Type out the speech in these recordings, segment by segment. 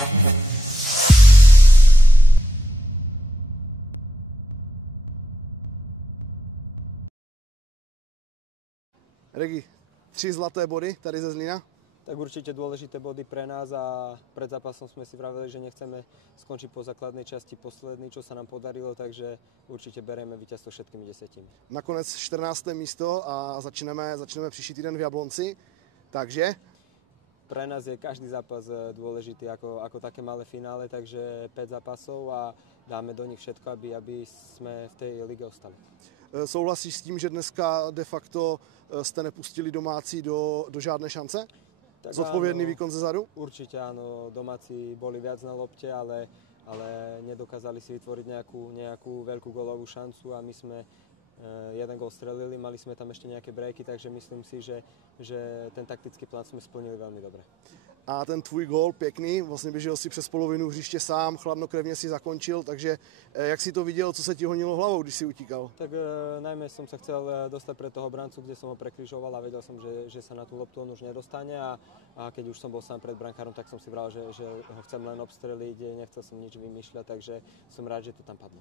Regi, 3 zlaté body tady ze Zlína. Tak určite dôležité body pre nás a pred zápasom sme si vraveli, že nechceme skončiť po základnej časti posledný, čo sa nám podarilo, takže určite bereme víťazstvo všetkými 10. Nakonec 14. místo a začneme příští týden v Jablonci, takže? Pre nás je každý zápas dôležitý ako také malé finále, takže 5 zápasov a dáme do nich všetko, aby sme v tej lige ostali. Souhlasíš s tím, že dneska de facto jste nepustili domácí do žádné šance? Tak zodpovedný výkon zezadu? Určite áno, domáci boli viac na lopte, ale nedokázali si vytvoriť nejakú veľkú gólovú šancu a my sme jeden gól strelili, mali sme tam ešte nejaké breaky, takže myslím si, že ten taktický plán sme splnili veľmi dobre. A ten tvůj gól pěkný, vlastně běžel si přes polovinu hřiště sám, chladnokrevně si zakončil, takže jak si to viděl, co se ti honilo hlavou, když si utíkal? Tak najmä som sa chcel dostať pred toho brancu, kde som ho prekrižoval a vedel som, že sa na tú loptu on už nedostane a keď už som bol sám pred brankárom, tak som si vral, že ho chcem len obstreliť, nechcel som nič vymýšľať, takže som rád, že to tam padlo.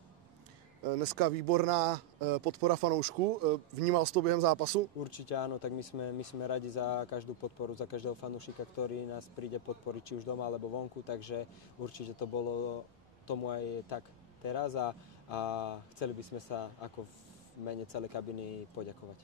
Dneska výborná podpora fanoušku. Vnímal jsi to během zápasu? Určite áno, tak my sme radi za každú podporu, za každého fanúšika, ktorý nás príde podporiť, či už doma alebo vonku, takže určite to bolo tomu aj tak teraz a chceli by sme sa ako v mene celej kabiny poďakovať.